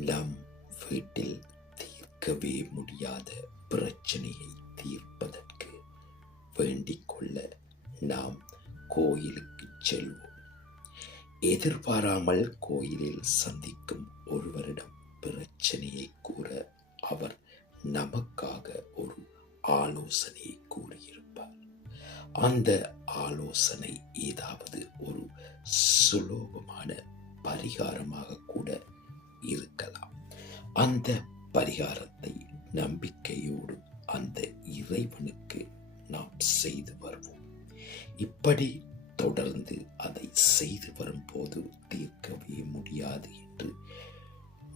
நம் வீட்டில் தீர்க்கவே முடியாத பிரச்சனையை தீர்ப்பதற்கு வேண்டிக் கொள்ள நாம் கோயிலுக்கு செல்வோம். எதிர்பாராமல் கோயிலில் சந்திக்கும் ஒருவரிடம் பிரச்சனையை கூற அவர் நமக்காக ஒரு ஆலோசனையை கூறியிருப்பார். அந்த ஆலோசனை ஏதாவது ஒரு சுலபமான பரிகாரமாக கூட இருக்கலாம். அந்த பரிகாரத்தை நம்பிக்கையோடு அந்த இறைவனுக்கு நாம் செய்து வருவோம். இப்படி தொடர்ந்து அதை செய்து வரும்போது தீர்க்கவே முடியாது என்று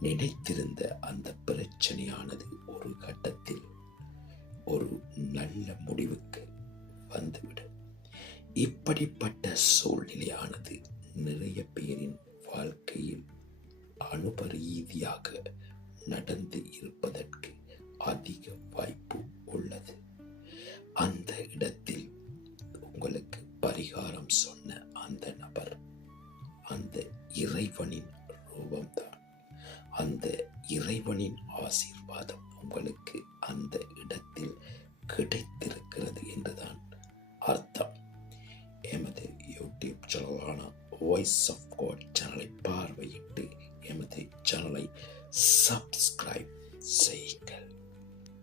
நினைத்திருந்த அந்த பிரச்சனையானது ஒரு கட்டத்தில் ஒரு நல்ல முடிவுக்கு வந்துவிடும். இப்படிப்பட்ட சூழ்நிலையானது நிறைய பேரின் வாழ்க்கையில் அனுபரீதியாக நடந்து இருப்பதற்கு அதிக வாய்ப்பு உள்ளது. அந்த இடத்தில் உங்களுக்கு பரிகாரம் சொன்ன அந்த நபர் அந்த இறைவனின் ரூபம்தான். அந்த இறைவனின் ஆசீர்வாதம் உங்களுக்கு அந்த இடத்தில் கிடைத்திருக்கிறது என்றுதான் அர்த்தம். எமது யூடியூப் சேனலான வாய்ஸ் ஆஃப் காட் சேனலை பார்வையிட்டு எமது சேனலை சப்ஸ்கிரைப் செய்யுங்கள்.